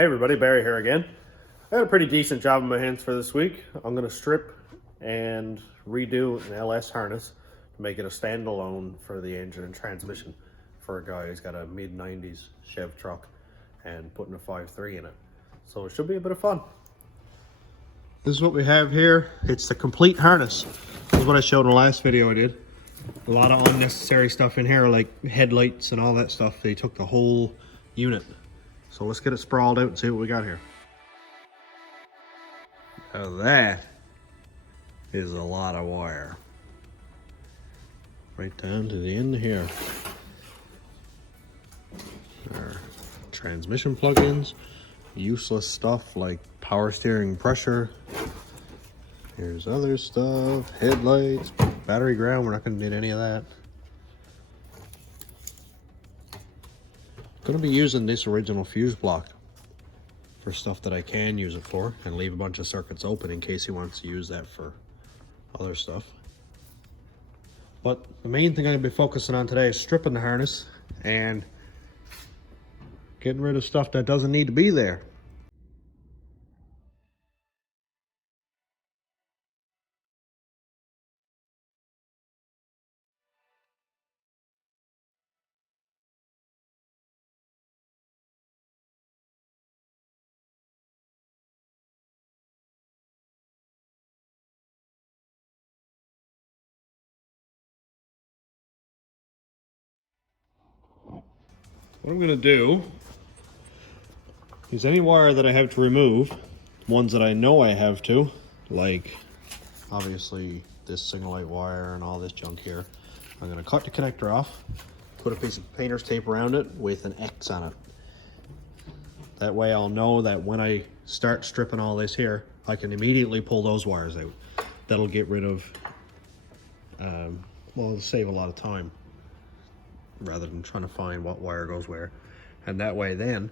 Hey everybody, Barry here again. I had a pretty decent job on my hands for this week. I'm going to strip and redo an LS harness to make it a standalone for the engine and transmission for a guy who's got a mid-90s Chev truck and putting a 5.3 in it. So it should be a bit of fun. This is what we have here. It's the complete harness. This is what I showed in the last video I did. A lot of unnecessary stuff in here like headlights and all that stuff. They took the whole unit. So let's get it sprawled out and see what we got here. Now that is a lot of wire. Right down to the end here. Our transmission plugins, useless stuff like power steering pressure. Here's other stuff, headlights, battery ground, we're not going to need any of that. Going to be using this original fuse block for stuff that I can use it for and leave a bunch of circuits open in case he wants to use that for other stuff. But the main thing I'm going to be focusing on today is stripping the harness and getting rid of stuff that doesn't need to be there. What I'm going to do is any wire that I have to remove, ones that I know I have to, like obviously this single light wire and all this junk here, I'm going to cut the connector off, put a piece of painter's tape around it with an X on it. That way I'll know that when I start stripping all this here, I can immediately pull those wires out. That'll get rid of, well, it'll save a lot of time rather than trying to find what wire goes where. And that way then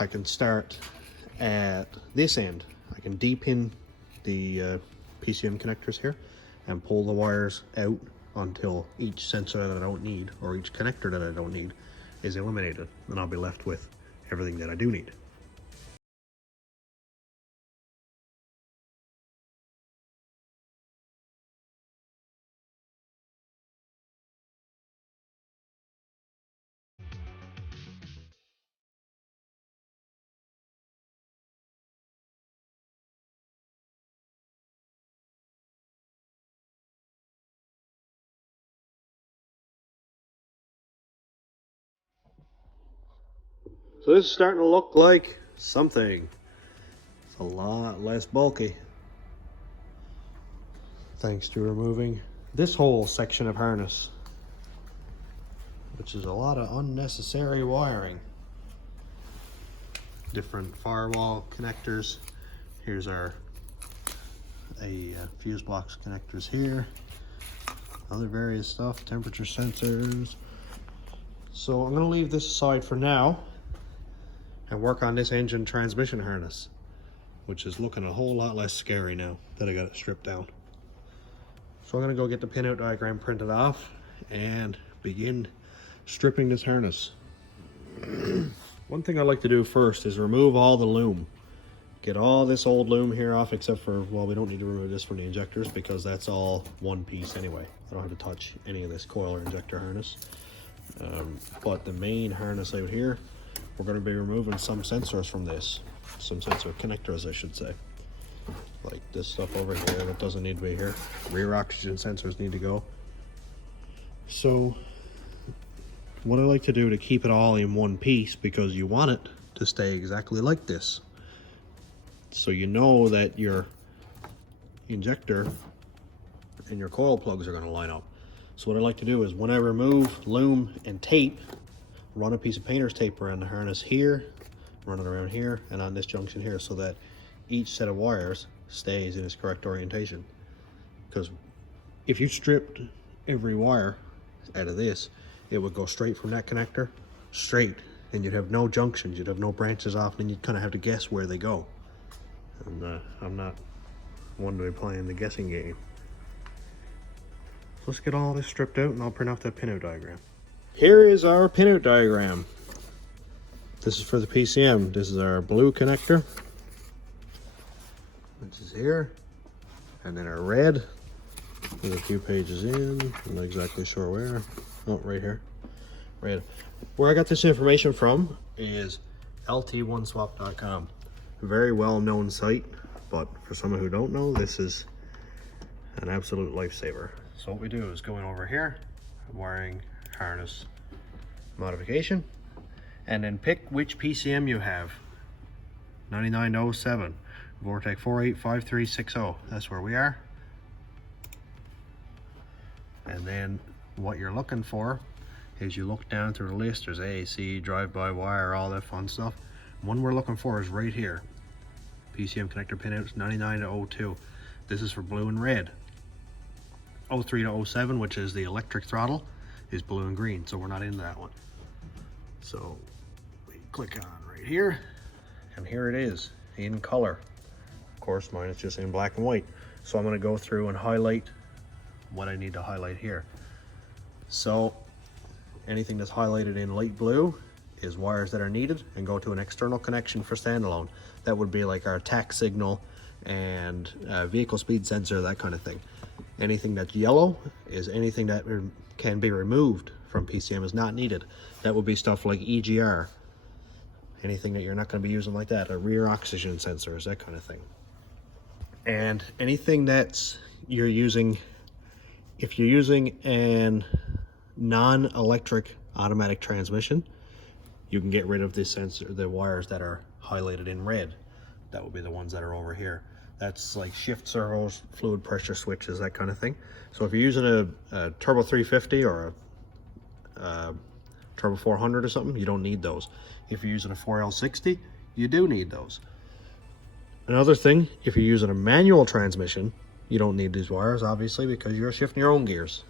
I can start at this end. I can depin the PCM connectors here and pull the wires out until each sensor that I don't need or each connector that I don't need is eliminated. Then I'll be left with everything that I do need. So this is starting to look like something. It's a lot less bulky. Thanks to removing this whole section of harness, which is a lot of unnecessary wiring. Different firewall connectors. Here's our fuse box connectors here. Other various stuff, temperature sensors. So I'm going to leave this aside for now and work on this engine transmission harness, which is looking a whole lot less scary now that I got it stripped down. So I'm going to go get the pinout diagram printed off and begin stripping this harness. One thing I like to do first is remove all the loom. Get all this old loom here off, except for, well, we don't need to remove this from the injectors because that's all one piece anyway. I don't have to touch any of this coil or injector harness. But the main harness out here, we're going to be removing some sensors from this. Some sensor connectors, I should say. Like this stuff over here that doesn't need to be here. Rear oxygen sensors need to go. So what I like to do to keep it all in one piece, because you want it to stay exactly like this, so you know that your injector and your coil plugs are going to line up. So what I like to do is when I remove loom and tape, run a piece of painter's tape around the harness here, run it around here and on this junction here, so that each set of wires stays in its correct orientation. Because if you stripped every wire out of this, it would go straight from that connector straight, and you'd have no junctions, you'd have no branches off, and you'd kind of have to guess where they go. And I'm not one to be playing the guessing game. So let's get all this stripped out and I'll print off that pinout diagram. Here is our pinout diagram. This is for the PCM. This is our blue connector, which is here, and then our red. There's a few pages in. I'm not exactly sure where. Oh, right here. Red. Where I got this information from is lt1swap.com. A very well-known site, but for someone who don't know, this is an absolute lifesaver. So what we do is go in over here, wiring harness modification, and then pick which PCM you have. 9907 Vortec 485360. That's where we are. And then what you're looking for is you look down through the list. There's AAC, drive-by wire, all that fun stuff. One we're looking for is right here. PCM connector pinouts 99 to 02. This is for blue and red. 03 to 07, which is the electric throttle, is blue and green, so we're not into that one. So we click on right here, and here it is in color. Of course, mine is just in black and white. So I'm going to go through and highlight what I need to highlight here. So anything that's highlighted in light blue is wires that are needed and go to an external connection for standalone. That would be like our tack signal and vehicle speed sensor, that kind of thing. Anything that's yellow is anything that can be removed from PCM, is not needed. That would be stuff like EGR, anything that you're not going to be using like that, rear oxygen sensors, that kind of thing. And anything that's you're using, if you're using an non-electric automatic transmission, you can get rid of this sensor, the wires that are highlighted in red. That would be the ones that are over here. That's like shift servos, fluid pressure switches, that kind of thing. So if you're using a Turbo 350 or a Turbo 400 or something, you don't need those. If you're using a 4L60, you do need those. Another thing, if you're using a manual transmission, you don't need these wires, obviously, because you're shifting your own gears.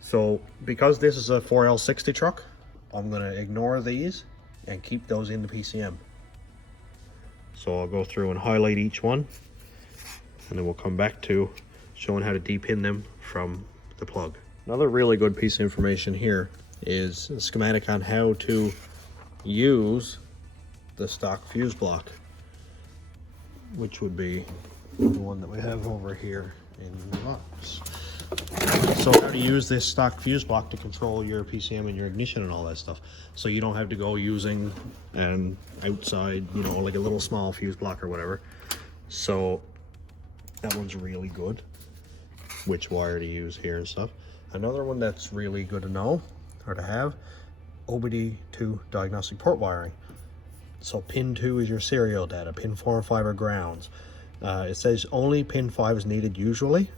So because this is a 4L60 truck, I'm going to ignore these and keep those in the PCM. So I'll go through and highlight each one, and then we'll come back to showing how to depin them from the plug. Another really good piece of information here is a schematic on how to use the stock fuse block, which would be the one that we have over here in the box. So how to use this stock fuse block to control your PCM and your ignition and all that stuff, so you don't have to go using an outside, you know, like a little small fuse block or whatever. So that one's really good, which wire to use here and stuff. Another one that's really good to know or to have, OBD2 diagnostic port wiring. So pin 2 is your serial data, pin 4 and 5 are grounds. It says only pin 5 is needed usually,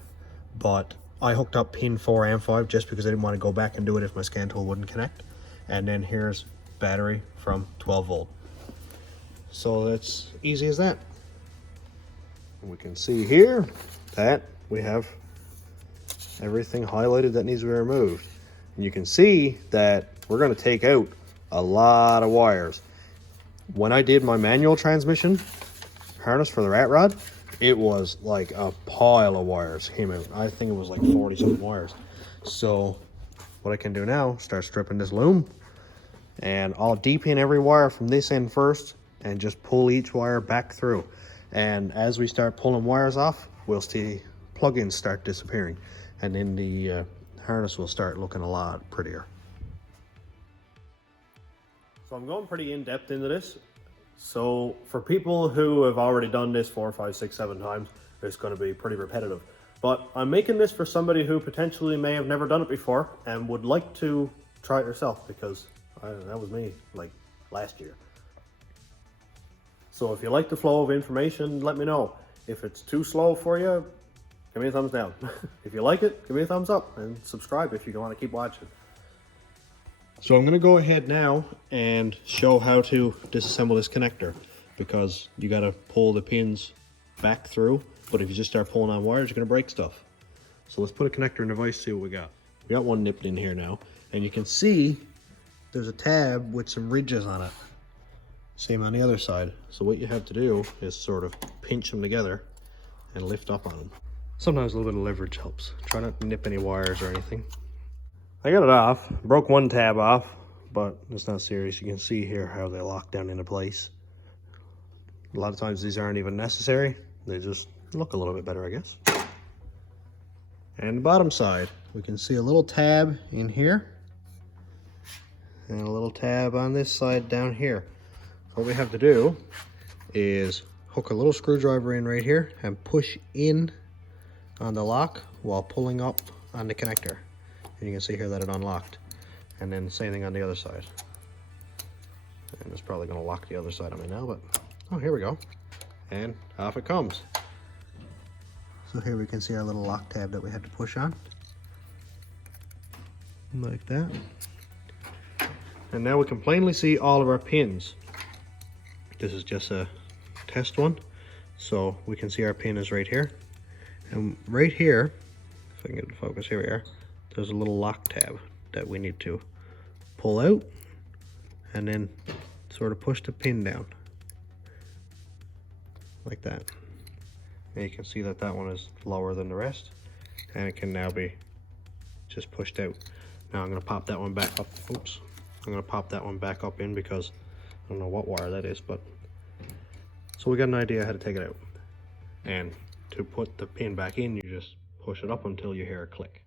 but I hooked up pin 4 and 5 just because I didn't want to go back and do it if my scan tool wouldn't connect. And then here's battery from 12 volt. So that's easy as that. We can see here that we have everything highlighted that needs to be removed. And you can see that we're going to take out a lot of wires. When I did my manual transmission harness for the rat rod, it was like a pile of wires came out. I think it was like 40 something wires. So what I can do now, start stripping this loom, and I'll depin every wire from this end first and just pull each wire back through. And as we start pulling wires off, we'll see plugins start disappearing, and then the harness will start looking a lot prettier. So I'm going pretty in-depth into this. So for people who have already done this 4, 5, 6, 7 times, it's going to be pretty repetitive. But I'm making this for somebody who potentially may have never done it before and would like to try it yourself, because that was me like last year. So if you like the flow of information, let me know. If it's too slow for you, give me a thumbs down. If you like it, give me a thumbs up, and subscribe if you want to keep watching. So I'm going to go ahead now and show how to disassemble this connector, because you got to pull the pins back through, but if you just start pulling on wires, you're going to break stuff. So let's put a connector in the vise, see what we got. We got one nipped in here now, and you can see there's a tab with some ridges on it. Same on the other side. So what you have to do is sort of pinch them together and lift up on them. Sometimes a little bit of leverage helps. Try not to nip any wires or anything. I got it off, broke one tab off, but it's not serious. You can see here how they lock down into place. A lot of times these aren't even necessary. They just look a little bit better, I guess. And the bottom side, we can see a little tab in here and a little tab on this side down here. What we have to do is hook a little screwdriver in right here and push in on the lock while pulling up on the connector. And you can see here that it unlocked. And then same thing on the other side. And it's probably going to lock the other side on me now, but oh, here we go. And off it comes. So here we can see our little lock tab that we had to push on. Like that. And now we can plainly see all of our pins. This is just a test one. So we can see our pin is right here. And right here, if I can get it to focus, here we are. There's a little lock tab that we need to pull out and then sort of push the pin down. Like that. And you can see that that one is lower than the rest, and it can now be just pushed out. Now I'm going to pop that one back up. Oops. I'm going to pop that one back up in because I don't know what wire that is, but so we got an idea how to take it out. And to put the pin back in, you just push it up until you hear a click.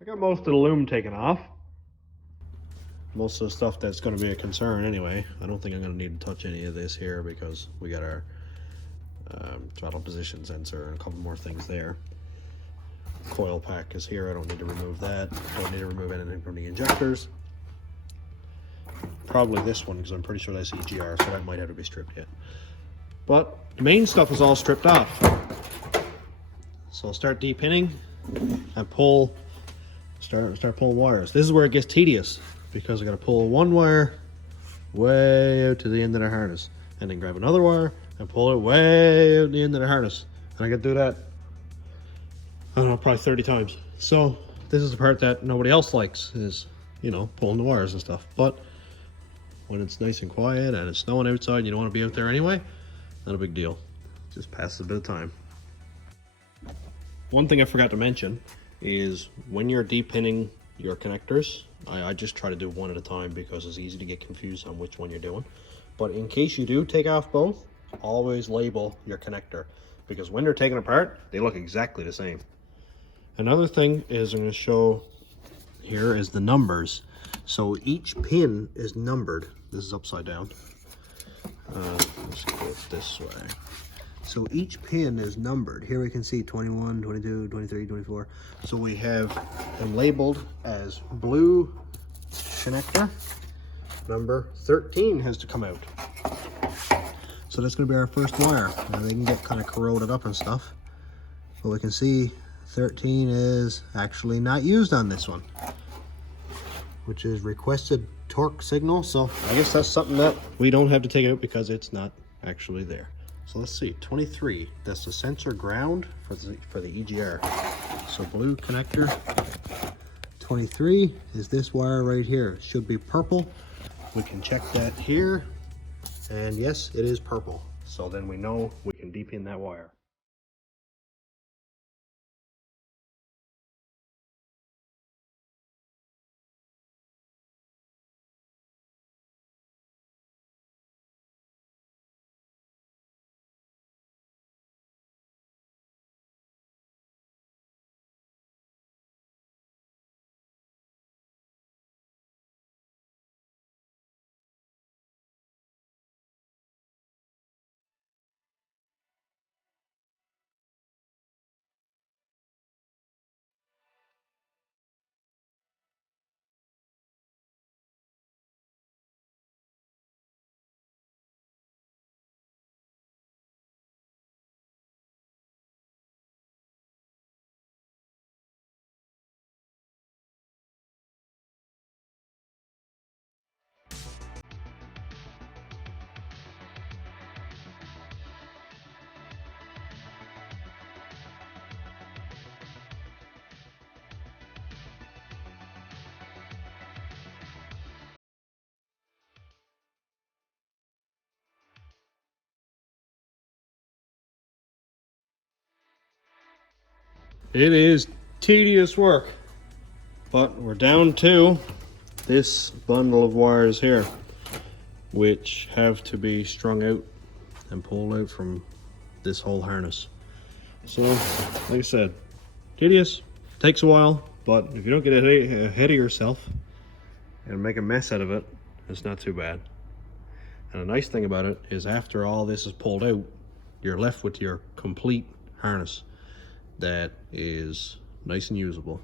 I got most of the loom taken off. Most of the stuff that's going to be a concern anyway. I don't think I'm going to need to touch any of this here because we got our throttle position sensor and a couple more things there. Coil pack is here. I don't need to remove that. Don't need to remove anything from the injectors. Probably this one because I'm pretty sure that's EGR, so that might have to be stripped yet. But the main stuff is all stripped off. So I'll start depinning and pull. Start pulling wires. This is where it gets tedious because I got to pull one wire way out to the end of the harness and then grab another wire and pull it way out the end of the harness. And I got to do that, I don't know, probably 30 times. So this is the part that nobody else likes is, you know, pulling the wires and stuff. But when it's nice and quiet and it's snowing outside and you don't want to be out there anyway, not a big deal. Just passes a bit of time. One thing I forgot to mention is when you're depinning your connectors, I just try to do one at a time because it's easy to get confused on which one you're doing. But in case you do take off both, always label your connector because when they're taken apart, they look exactly the same. Another thing is I'm going to show here is the numbers. So each pin is numbered. This is upside down. Let's go this way. So each pin is numbered. Here we can see 21, 22, 23, 24. So we have them labeled as blue connector. Number 13 has to come out. So that's going to be our first wire. Now they can get kind of corroded up and stuff. But we can see 13 is actually not used on this one, which is requested torque signal. So I guess that's something that we don't have to take out because it's not actually there. So let's see, 23, that's the sensor ground for the EGR. So blue connector. 23 is this wire right here. It should be purple. We can check that here. And yes, it is purple. So then we know we can depin that wire. It is tedious work, but we're down to this bundle of wires here, which have to be strung out and pulled out from this whole harness. So, like I said, tedious, takes a while, but if you don't get ahead of yourself and make a mess out of it, it's not too bad. And the nice thing about it is after all this is pulled out, you're left with your complete harness that is nice and usable.